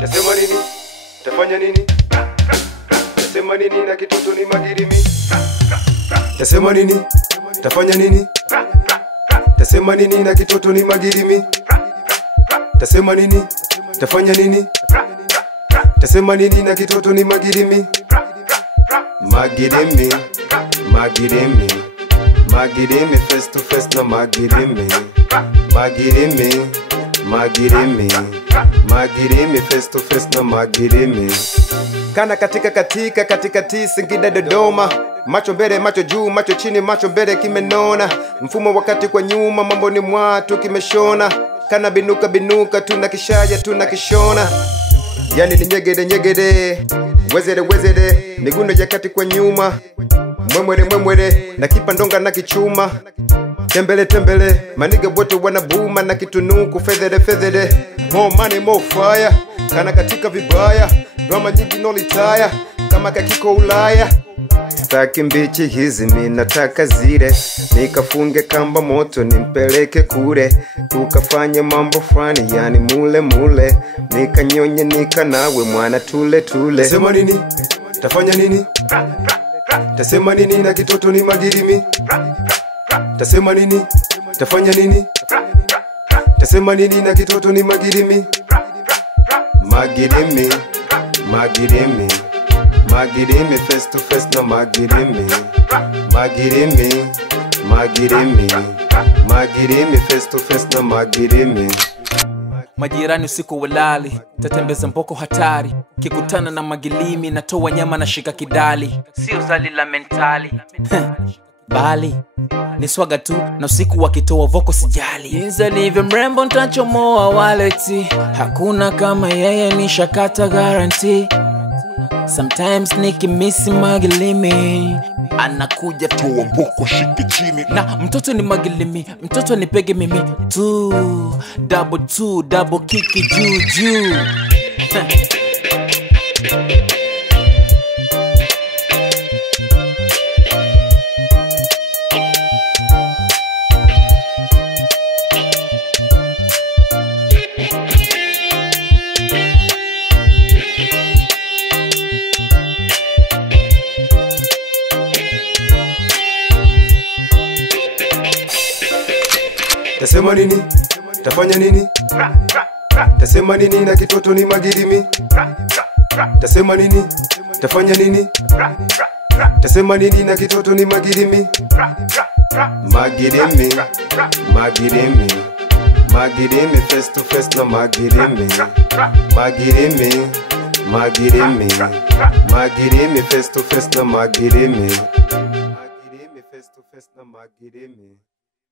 Tasema nini? Tafanya nini? Tasema nini na kitoto ni magirimi? Tasema nini? Tafanya nini? Tasema nini na kitoto ni magirimi? Tasema nini? Tafanya nini? Tasema nini na kitoto ni magirimi? Magirimi, magirimi, magirimi face to face na magirimi. Magirimi, magirimi, magirimi face to face na magirimi. Kana katikati Singida Dodoma. Macho mbele, macho juu, macho chini, macho mbele kimenona. Mfumo wakati kwa nyuma, mambo ni mwatu kimeshona. Kana binuka, tunakishaya, tunakishona. Yani ni nyegede, wezede, miguno ya kati kwa nyuma. Mwemwere, na kipandonga na kichuma. Tembele, maniga wote wanabuma na kitunuku fedhere. More money, more fire, kana katika vibaya. Drama nyingi nolitaya, kama kakiko Ulaya. Staki mbichi hizi minataka zile, nikafunge kamba moto nimpeleke kule. Tukafanye mambo frani yani mule, nikanyonye nikanawe mwana tule. Tasema nini? Tafanya nini? Tasema nini na kitoto ni magirimi? Tasema nini? Tafanya nini? Tasema nini na kitoto ni magirimi? Magirimi, magirimi, magirimi face to face na magirimi. Magirimi, magirimi, magirimi face to face na magirimi. Majirani usiku walali, tatembeza mboko hatari. Kikutana na magilimi, natoa nyama na shika kidali. Sio zali la mentali bali ni swaga tu, na usiku wakitoa voko sijali. Jinsi alivyo mrembo ntachomoa waleti, hakuna kama yeye ni shakata guarantee. Sometimes nikimisi magilimi, anakuja toa voko shiki chini. Na mtoto ni magilimi, mtoto ni pege mimi tu. Double kiki juu Tasema nini? Tafanya nini? Tasema nini na kitoto ni magirimi? Tasema nini? Tafanya nini? Tasema nini na kitoto ni magirimi? Magirimi, magirimi, magirimi face to face na magirimi. Magirimi, magirimi, magirimi face to face na magirimi. Magirimi face to face na magirimi.